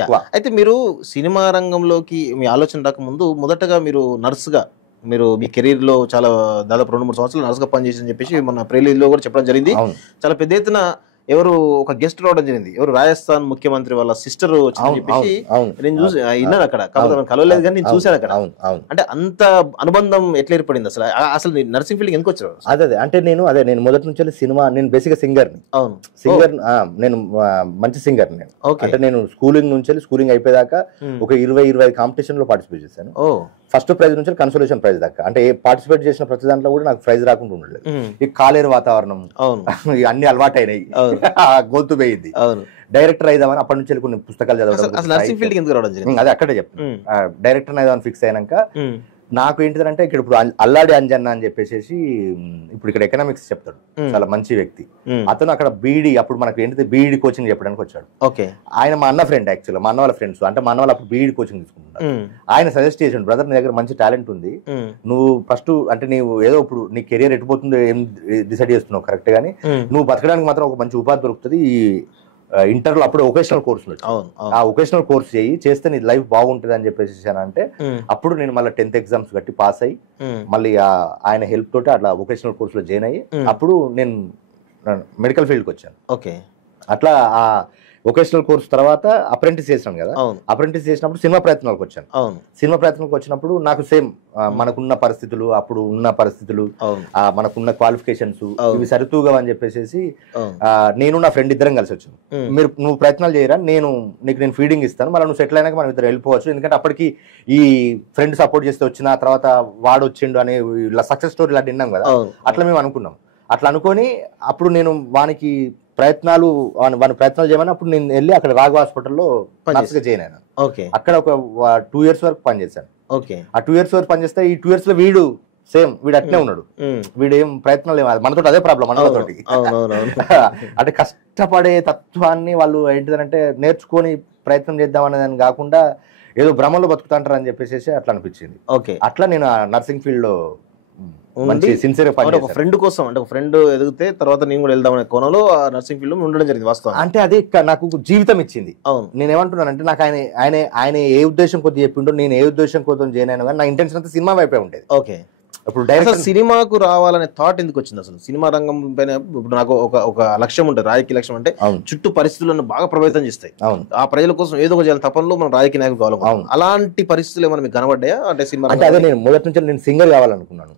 ఎక్కువ. అయితే మీరు సినిమా రంగంలోకి మీ ఆలోచన రాకముందు మొదటగా మీరు నర్సుగా మీరు మీ కెరీర్ లో చాలా దాదాపు 2-3 సంవత్సరాలు నర్సుగా పనిచేసి అని చెప్పేసి మన ప్రేలీలో కూడా చెప్పడం జరిగింది. చాలా పెద్ద ఎత్తున ఎవరు ఒక గెస్ట్ రావడం జరిగింది, ఎవరు రాజస్థాన్ ముఖ్యమంత్రి వాళ్ళ సిస్టర్ వచ్చిందని చెప్పేసి నేను చూసి విన్నాను అక్కడ, కాకపోతే కలవలేదు కానీ నేను చూశాను అక్కడ. అంటే అంత అనుబంధం ఎట్లా ఏర్పడింది అసలు? అసలు నర్సింగ్ ఫీల్డ్ ఎందుకు వచ్చారు? అదే అంటే నేను మొదటి నుంచి సినిమా, నేను బేసిక్ గా సింగర్. అవును, సింగర్, నేను మంచి సింగర్. నేను అంటే నేను స్కూలింగ్ అయిపోయాక ఒక 20-25 కాంపిటీషన్ లో పార్టిసిపేట్ చేశాను. ఫస్ట్ ప్రైజ్ నుంచి కన్సోలేషన్ ప్రైజ్ దాకా. అంటే పార్టిసిపేట్ చేసిన ప్రతి దాంట్లో కూడా నాకు ప్రైజ్ రాకుండా ఉండలేదు. ఈ కాలేరు వాతావరణం అన్ని అలవాటు అయినాయి, గొంతు పోయింది. డైరెక్టర్ అయిదామని అప్పటి నుంచి కొన్ని పుస్తకాలు చదవడం, అదే అక్కడే చెప్తాను. డైరెక్టర్ అయిదామని ఫిక్స్ అయినాక నాకు ఏంటిదంటే ఇక్కడ అల్లాడి అంజన్న అని చెప్పేసి ఇప్పుడు ఇక్కడ ఎకనామిక్స్ చెప్తాడు, చాలా మంచి వ్యక్తి అతను. అక్కడ బీఈడి, అప్పుడు మనకు ఏంటిది బీఈడి కోచింగ్ చెప్పడానికి వచ్చాడు. ఆయన మా అన్న ఫ్రెండ్, యాక్చువల్గా మా అన్న వాళ్ళ ఫ్రెండ్స్. అంటే మా అన్న వాళ్ళు అప్పుడు బీఈడి కోచింగ్ తీసుకుంటున్నారు. ఆయన సజెస్ట్ చేసాడు, బ్రదర్ నీ దగ్గర మంచి టాలెంట్ ఉంది, నువ్వు ఫస్ట్ అంటే నీవు ఏదో ఇప్పుడు నీ కెరియర్ ఎటుపోతుందో ఏం డిసైడ్ చేస్తున్నావు కరెక్ట్, కానీ నువ్వు బతకడానికి మాత్రం ఒక మంచి ఉపాధి దొరుకుతుంది. ఈ ఇంటర్లో అప్పుడు వొకేషనల్ కోర్సులు, ఆ వొకేషనల్ కోర్స్ చేస్తే నీ లైఫ్ బాగుంటుంది అని చెప్పేసి అంటే అప్పుడు నేను మళ్ళీ 10th ఎగ్జామ్స్ కట్టి పాస్ అయ్యి మళ్ళీ ఆయన హెల్ప్ తోటి అట్లా వొకేషనల్ కోర్సులో జాయిన్ అయ్యి అప్పుడు నేను మెడికల్ ఫీల్డ్కి వచ్చాను. అట్లా ఆ వొకేషనల్ కోర్స్ తర్వాత అప్రెంటిస్ చేసాను కదా, అప్రెంటిస్ చేసినప్పుడు సినిమా ప్రయత్నాలకు వచ్చాను. సినిమా ప్రయత్నాలకు వచ్చినప్పుడు నాకు సేమ్ మనకున్న పరిస్థితులు, అప్పుడు ఉన్న పరిస్థితులు, మనకున్న క్వాలిఫికేషన్స్ ఇవి సరితూగా అని చెప్పేసి నేను నా ఫ్రెండ్ ఇద్దరం కలిసి వచ్చాను. నువ్వు ప్రయత్నాలు చేయరా, నేను ఫీడింగ్ ఇస్తాను, మళ్ళీ నువ్వు సెటిల్ అయినాక మనం ఇద్దరు వెళ్ళిపోవచ్చు. ఎందుకంటే అప్పటికి ఈ ఫ్రెండ్ సపోర్ట్ చేస్తే వచ్చిన తర్వాత వాడు వచ్చిండు అనే సక్సెస్ స్టోరీ ఇలా విన్నాం కదా, అట్లా మేము అనుకున్నాం. అట్లా అనుకొని అప్పుడు నేను వానికి ప్రయత్నాలు చేయమని అప్పుడు నేను వెళ్ళి అక్కడ రాఘవ హాస్పిటల్లో నర్సుగా జాయిన్ అయినా. అక్కడ ఒక 2 years వరకు పనిచేశాను. ఆ 2 years వరకు పనిచేస్తే ఈ 2 years లో వీడు అట్నే ఉన్నాడు. వీడు ఏం ప్రయత్నాలు మనతో అదే ప్రాబ్లం మనతోటి. అంటే కష్టపడే తత్వాన్ని వాళ్ళు ఏంటిదంటే నేర్చుకొని ప్రయత్నం చేద్దాం అనేదాన్ని కాకుండా ఏదో భ్రమలో బతుకుతాంటారు అని చెప్పేసి అట్లా అనిపించింది. అట్లా నేను ఆ నర్సింగ్ ఫీల్డ్ లో ఫ్రెండ్ కోసం, అంటే ఒక ఫ్రెండ్ ఎదిగితే తర్వాత నేను కూడా వెళ్దాం అనే కోణంలో నర్సింగ్ ఫీల్డ్ లో ఉండడం జరిగింది వాస్తవం. అంటే అదే నాకు జీవితం ఇచ్చింది. నేను ఏమంటున్నానంటే నాకు ఆయన ఏ ఉద్దేశం కొద్ది చెప్పిండో, నేను ఏ ఉద్దేశం కోసం జాయిన్ అయినా కానీ నా ఇంటెన్షన్ అంతా సినిమా వైపే ఉండేది. ఇప్పుడు డైరెక్ట్ సినిమాకు రావాలనే థాట్ ఎందుకు వచ్చింది అసలు? సినిమా రంగం పైన ఇప్పుడు నాకు ఒక లక్ష్యం ఉంటుంది, రాజకీయ లక్ష్యం. అంటే చుట్టూ పరిస్థితులను బాగా ప్రభావితం చేస్తాయి. ఆ ప్రజల కోసం ఏదో ఒక చేయాలి తపనలో మనం రాజకీయ నాయకులు కావాలి. అలాంటి పరిస్థితులు ఏమైనా మీకు కనబడ్డాయా? అంటే సినిమా అంటే అదే నేను మొదటి నుంచి నేను సింగర్ కావాలనుకున్నాను.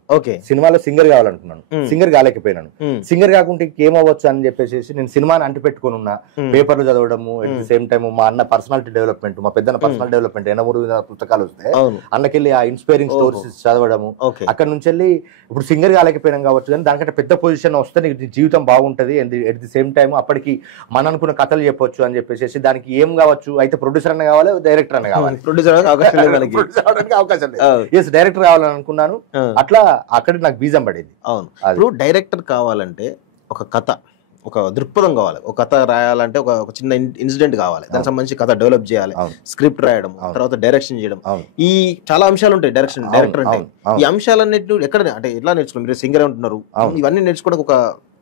సినిమాలో సింగర్ కావాలనుకున్నాను, సింగర్ కాలేకపోయినాను. సింగర్ కాకుంటే ఏమవ్వచ్చు అని చెప్పేసి నేను సినిమాని అంటి పెట్టుకుని ఉన్నా, పేపర్లు చదవడము, అట్ ది సేమ్ టైం మా అన్న పర్సనాలిటీ డెవలప్మెంట్, మా పెద్ద పర్సనల్ డెవలప్మెంట్, ఎనమూరు పుస్తకాలు వస్తే అన్నకెళ్ళి ఆ ఇన్స్పైరింగ్ స్టోరీస్ చదవడము. అక్కడ నుంచి వెళ్ళి ఇప్పుడు సింగర్ కాలేకపోయినాం కావచ్చు, కానీ దానికంటే పెద్ద పొజిషన్ వస్తే నీకు జీవితం బాగుంటది. అట్ ది సేమ్ టైం అప్పటికి మన అనుకున్న కథలు చెప్పొచ్చు అని చెప్పేసి దానికి ఏం కావచ్చు, అయితే ప్రొడ్యూసర్ అన్న కావాలి, డైరెక్టర్ అన్న కావాలి. ప్రొడ్యూసర్ అవకాశం లేదు, డైరెక్టర్ కావాలని అనుకున్నాను. అట్లా అక్కడ నాకు బీజం పడేది. ఇప్పుడు డైరెక్టర్ కావాలంటే ఒక కథ, ఒక దృక్పథం కావాలి. ఒక కథ రాయాలంటే ఒక చిన్న ఇన్సిడెంట్ కావాలి, దానికి సంబంధించి కథ డెవలప్ చేయాలి, స్క్రిప్ట్ రాయడం, తర్వాత డైరెక్షన్ చేయడం, ఈ చాలా అంశాలు ఉంటాయి డైరెక్టర్ అంటే. ఈ అంశాలన్నిటి ఎక్కడ అంటే ఎట్లా నేర్చుకున్నారు? మీరు సింగర్ అంటున్నారు, ఇవన్నీ నేర్చుకోవడానికి ఒక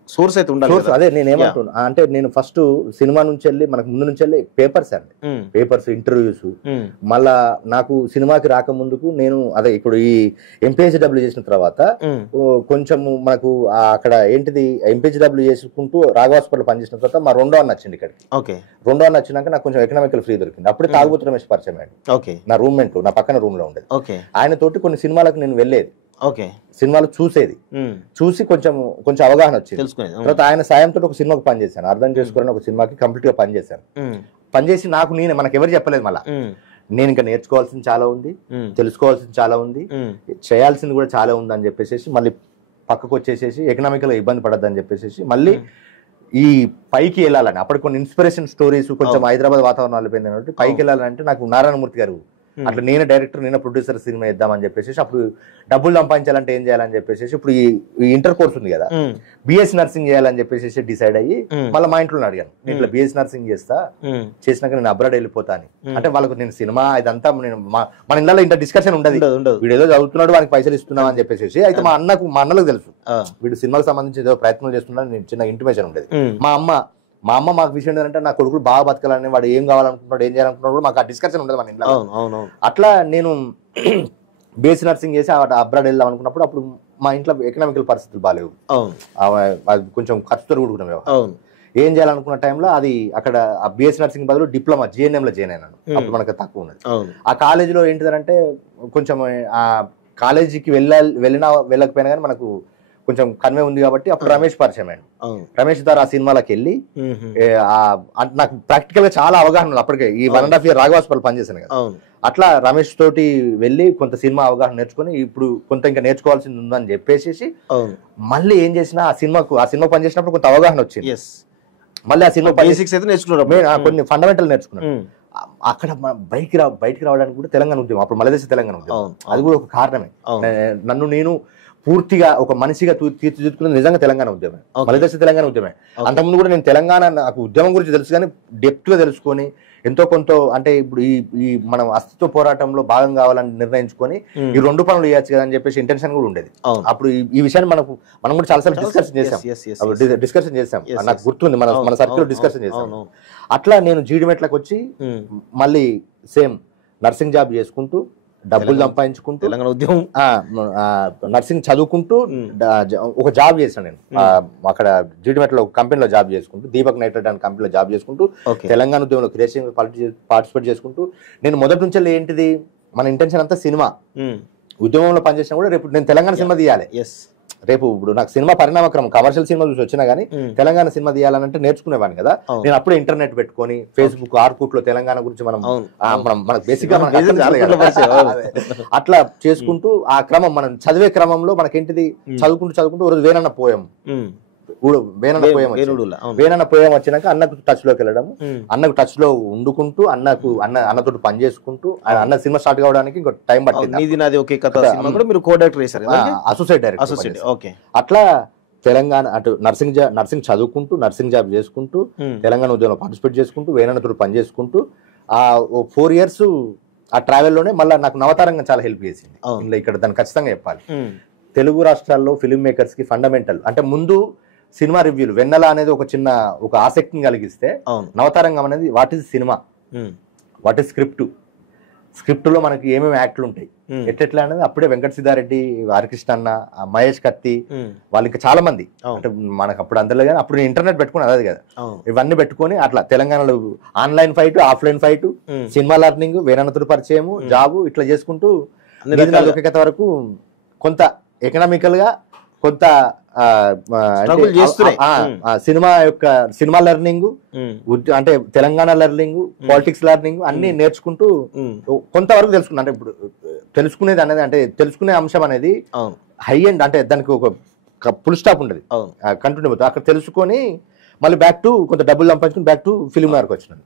సోర్స్ అయితే ఉండాలి. అదే నేను ఏమంటున్నా అంటే నేను ఫస్ట్ సినిమా నుంచి వెళ్ళి మనకు ముందు నుంచి వెళ్ళి పేపర్స్ ఇంటర్వ్యూస్, మళ్ళా నాకు సినిమాకి రాకముందుకు నేను అదే ఇప్పుడు ఈ ఎంపీహెచ్డబ్ల్యూ చేసిన తర్వాత కొంచెం మనకు అక్కడ ఏంటిది ఎంపీహెచ్డబ్ల్యూ చేసుకుంటూ రాఘవ హాస్పిటల్ పనిచేసిన తర్వాత మా రెండో అన్న వచ్చింది ఇక్కడికి. రెండో అన్న వచ్చినాక నాకు కొంచెం ఎకనామికల్ ఫ్రీ దొరికింది. అప్పుడే తాగుబోతు రమేష్ పరిచయం అయ్యాడు, నా రూమ్మేట్, నా పక్కన రూమ్ లో ఉండేది. ఆయన తోటి కొన్ని సినిమాలకు నేను వెళ్ళేది, సినిమాలు చూసి కొంచెం అవగాహన వచ్చింది. తర్వాత ఆయన సాయంతో ఒక సినిమాకి పనిచేశాను, అర్థం చేసుకోవాలని ఒక సినిమాకి కంప్లీట్ గా పనిచేశాను. పనిచేసి మనకు ఎవరు చెప్పలేదు, మళ్ళా నేను ఇంకా నేర్చుకోవాల్సింది చాలా ఉంది, తెలుసుకోవాల్సింది చాలా ఉంది, చేయాల్సింది కూడా చాలా ఉంది అని చెప్పేసి మళ్ళీ పక్కకు వచ్చేసేసి ఎకనామికల్ ఇబ్బంది పడద్దని చెప్పేసి మళ్ళీ ఈ పైకి వెళ్ళాలని అప్పటికి కొన్ని ఇన్స్పిరేషన్ స్టోరీస్, కొంచెం హైదరాబాద్ వాతావరణం వెళ్ళిపోయింది. పైకి వెళ్ళాలంటే నాకు నారాయణమూర్తి గారు అట్లా నేను డైరెక్టర్ నేను ప్రొడ్యూసర్ సినిమా ఇద్దామని చెప్పేసి అప్పుడు డబ్బులు సంపాదించాలంటే ఏం చేయాలని చెప్పేసి ఇప్పుడు ఈ ఇంటర్ కోర్స్ ఉంది కదా, బిఎస్సి నర్సింగ్ చేయాలని చెప్పేసి డిసైడ్ అయ్యి మళ్ళీ మా ఇంట్లో అడిగాను, నేను ఇట్లా బిఎస్సి నర్సింగ్ చేసినాక నేను అబ్రాడ్ వెళ్ళిపోతా అని. అంటే వాళ్ళకు నేను సినిమా ఇదంతా మన ఇళ్ళలో ఇంత డిస్కషన్ ఉండదు, వీడు ఏదో చదువుతున్నాడు వానికి పైసలు ఇస్తున్నాం అని చెప్పేసి. అయితే మా అన్నలకు తెలుసు వీడు సినిమాకి సంబంధించి ఏదో ప్రయత్నం చేస్తున్నాడు, నేను చిన్న ఇంటిమేషన్ ఉండేది. మా అమ్మ మా అమ్మ మాకు విషయం ఏంటంటే నా కొడుకులు బాగా బతకాలని, వాడు ఏం కావాలనుకుంటున్నాడు, ఏం చేయాలనుకుంటున్నాడు కూడా మాకు ఆ డిస్కషన్ ఉండదు మన ఇంట్లో. అట్లా నేను బీఎస్సీ నర్సింగ్ చేసి అబ్రాడ్ వెళ్దాం అనుకున్నప్పుడు అప్పుడు మా ఇంట్లో ఎకనామికల్ పరిస్థితులు బాగాలేవు, అది కొంచెం ఖర్చుతో కూడుకున్నాం. ఏం చేయాలనుకున్న టైంలో అది అక్కడ ఆ బీఎస్సీ నర్సింగ్ బదులు డిప్లొమా జిఎన్ఎంలో జాయిన్ అయినాను. అప్పుడు మనకు తక్కువ ఉన్నది. ఆ కాలేజీలో ఏంటిదంటే కొంచెం ఆ కాలేజీకి వెళ్ళకపోయినా కానీ మనకు కొంచెం కన్వే ఉంది కాబట్టి అప్పుడు రమేష్ పరిచయం అయ్యాడు. రమేష్ ద్వారా ఆ సినిమాలకు వెళ్ళి నాకు ప్రాక్టికల్ గా చాలా అవగాహన ఉంది అప్పటికే. ఈ 1.5 year రాఘవ హాస్పిటల్ పనిచేశాను కదా, అట్లా రమేష్ తోటి వెళ్ళి కొంత సినిమా అవగాహన నేర్చుకుని ఇప్పుడు కొంత ఇంకా నేర్చుకోవాల్సింది ఉందని చెప్పేసి మళ్ళీ ఏం చేసినా ఆ సినిమా పనిచేసినప్పుడు కొంత అవగాహన వచ్చింది. మళ్ళీ ఆ సినిమా కొన్ని ఫండమెంటల్ నేర్చుకున్నాను. అక్కడ బయటికి రావడానికి కూడా తెలంగాణ ఉద్యమం, అప్పుడు మలదేశ తెలంగాణ ఉద్యమం, అది కూడా ఒక కారణమే. నన్ను నేను పూర్తిగా ఒక మనిషిగా తీర్చిదిద్దుకున్నది నిజంగా తెలంగాణ ఉద్యమే, మలదేశ తెలంగాణ ఉద్యమే. అంతకుముందు కూడా నేను తెలంగాణ నాకు ఉద్యమం గురించి తెలుసు కానీ డెప్త్ గా తెలుసుకొని ఎంతో కొంత అంటే ఇప్పుడు ఈ మనం అస్తిత్వ పోరాటంలో భాగం కావాలని నిర్ణయించుకొని ఈ 2 పనులు చేయొచ్చు కదా అని చెప్పేసి ఇంటెన్షన్ కూడా ఉండేది. అప్పుడు ఈ విషయాన్ని మనం కూడా చాలాసార్లు డిస్కషన్ చేసాం. నాకు గుర్తుంది, మన సర్కిల్ డిస్కషన్ చేసాం. అట్లా నేను జీడిమెట్లకు వచ్చి మళ్ళీ సేమ్ నర్సింగ్ జాబ్ చేసుకుంటూ డబ్బులు సంపాదించుకుంటూ తెలంగాణ ఉద్యమం నర్సింగ్ చదువుకుంటూ ఒక జాబ్ చేశాను నేను. అక్కడ జీడిమెట్లో ఒక కంపెనీలో జాబ్ చేసుకుంటూ, దీపక్ నైట్రేట్ అనే కంపెనీలో జాబ్ చేసుకుంటూ తెలంగాణ ఉద్యమంలో క్రియేషన్ పార్టిసిపేట్ చేసుకుంటూ నేను మొదటి నుంచి ఏంటిది మన ఇంటెన్షన్ అంతా సినిమా. ఉద్యమంలో పనిచేసినా కూడా రేపు నేను తెలంగాణ సినిమా తీయాలి. రేపు ఇప్పుడు నాకు సినిమా పరిణామక్రమం కమర్షియల్ సినిమా చూసి వచ్చినా కానీ తెలంగాణ సినిమా తీయాలంటే నేర్చుకునేవాడిని కదా. నేను అప్పుడే ఇంటర్నెట్ పెట్టుకొని ఫేస్బుక్ ఆర్కుట్ లో తెలంగాణ గురించి మనకు బేసిక్ గా అట్లా చేసుకుంటూ ఆ క్రమం మనం చదివే క్రమంలో మనకేంటిది చదువుకుంటూ ఒక రోజు వేనన్న పోయం పోయం వచ్చినాక అన్నకు టచ్ లోకి వెళ్ళడం, అన్నకు టచ్ లో ఉండుకుంటూ అన్నతో పని చేసుకుంటూ అన్న సినిమా స్టార్ట్ కావడానికి ఇంకో టైం పట్టింది. Associate director. అట్లా తెలంగాణ అటు నర్సింగ్ చదువుకుంటూ నర్సింగ్ జాబ్ చేసుకుంటూ తెలంగాణ ఉద్యమంలో పార్టిసిపేట్ చేసుకుంటూ వేనన్నతో పని చేసుకుంటూ ఆ 4 years ఆ ట్రావెల్లోనే మళ్ళీ నాకు నవతారంగం చాలా హెల్ప్ చేసింది. ఇక్కడ దాన్ని ఖచ్చితంగా చెప్పాలి. తెలుగు రాష్ట్రాల్లో ఫిల్మ్ మేకర్స్ కి ఫండమెంటల్ అంటే ముందు సినిమా రివ్యూలు వెన్నెల అనేది ఒక ఆసక్తిని కలిగిస్తే నవతారంగం అనేది what is cinema, what is script లో మనకి ఏమేమి యాక్ట్లు ఉంటాయి ఎట్లా అనేది అప్పుడే వెంకట సిద్ధారెడ్డి, హరికృష్ణ అన్న, మహేష్ కత్తి వాళ్ళు ఇంకా చాలా మంది అంటే మనకు అప్పుడు అందరూ కానీ అప్పుడు ఇంటర్నెట్ పెట్టుకుని అదే కదా ఇవన్నీ పెట్టుకొని అట్లా తెలంగాణలో online fight offline fight cinema learning వేనన్నతుడు పరిచయము జాబు ఇట్లా చేసుకుంటూ వరకు కొంత ఎకనామికల్ గా కొంత సినిమా లెర్నింగ్ అంటే తెలంగాణ లెర్నింగ్ పాలిటిక్స్ లెర్నింగ్ అన్ని నేర్చుకుంటూ కొంతవరకు తెలుసుకున్నా. అంటే ఇప్పుడు తెలుసుకునేది అనేది అంటే తెలుసుకునే అంశం అనేది హై ఎండ్ అంటే దానికి ఒక ఫుల్ స్టాప్ ఉండదు, కంటిన్యూ అవుతుంది. అక్కడ తెలుసుకొని మళ్ళీ బ్యాక్ టు కొంత డబ్బులు సంపాదించుకుని బ్యాక్ టు ఫిల్మ్ వరకు వచ్చినాను.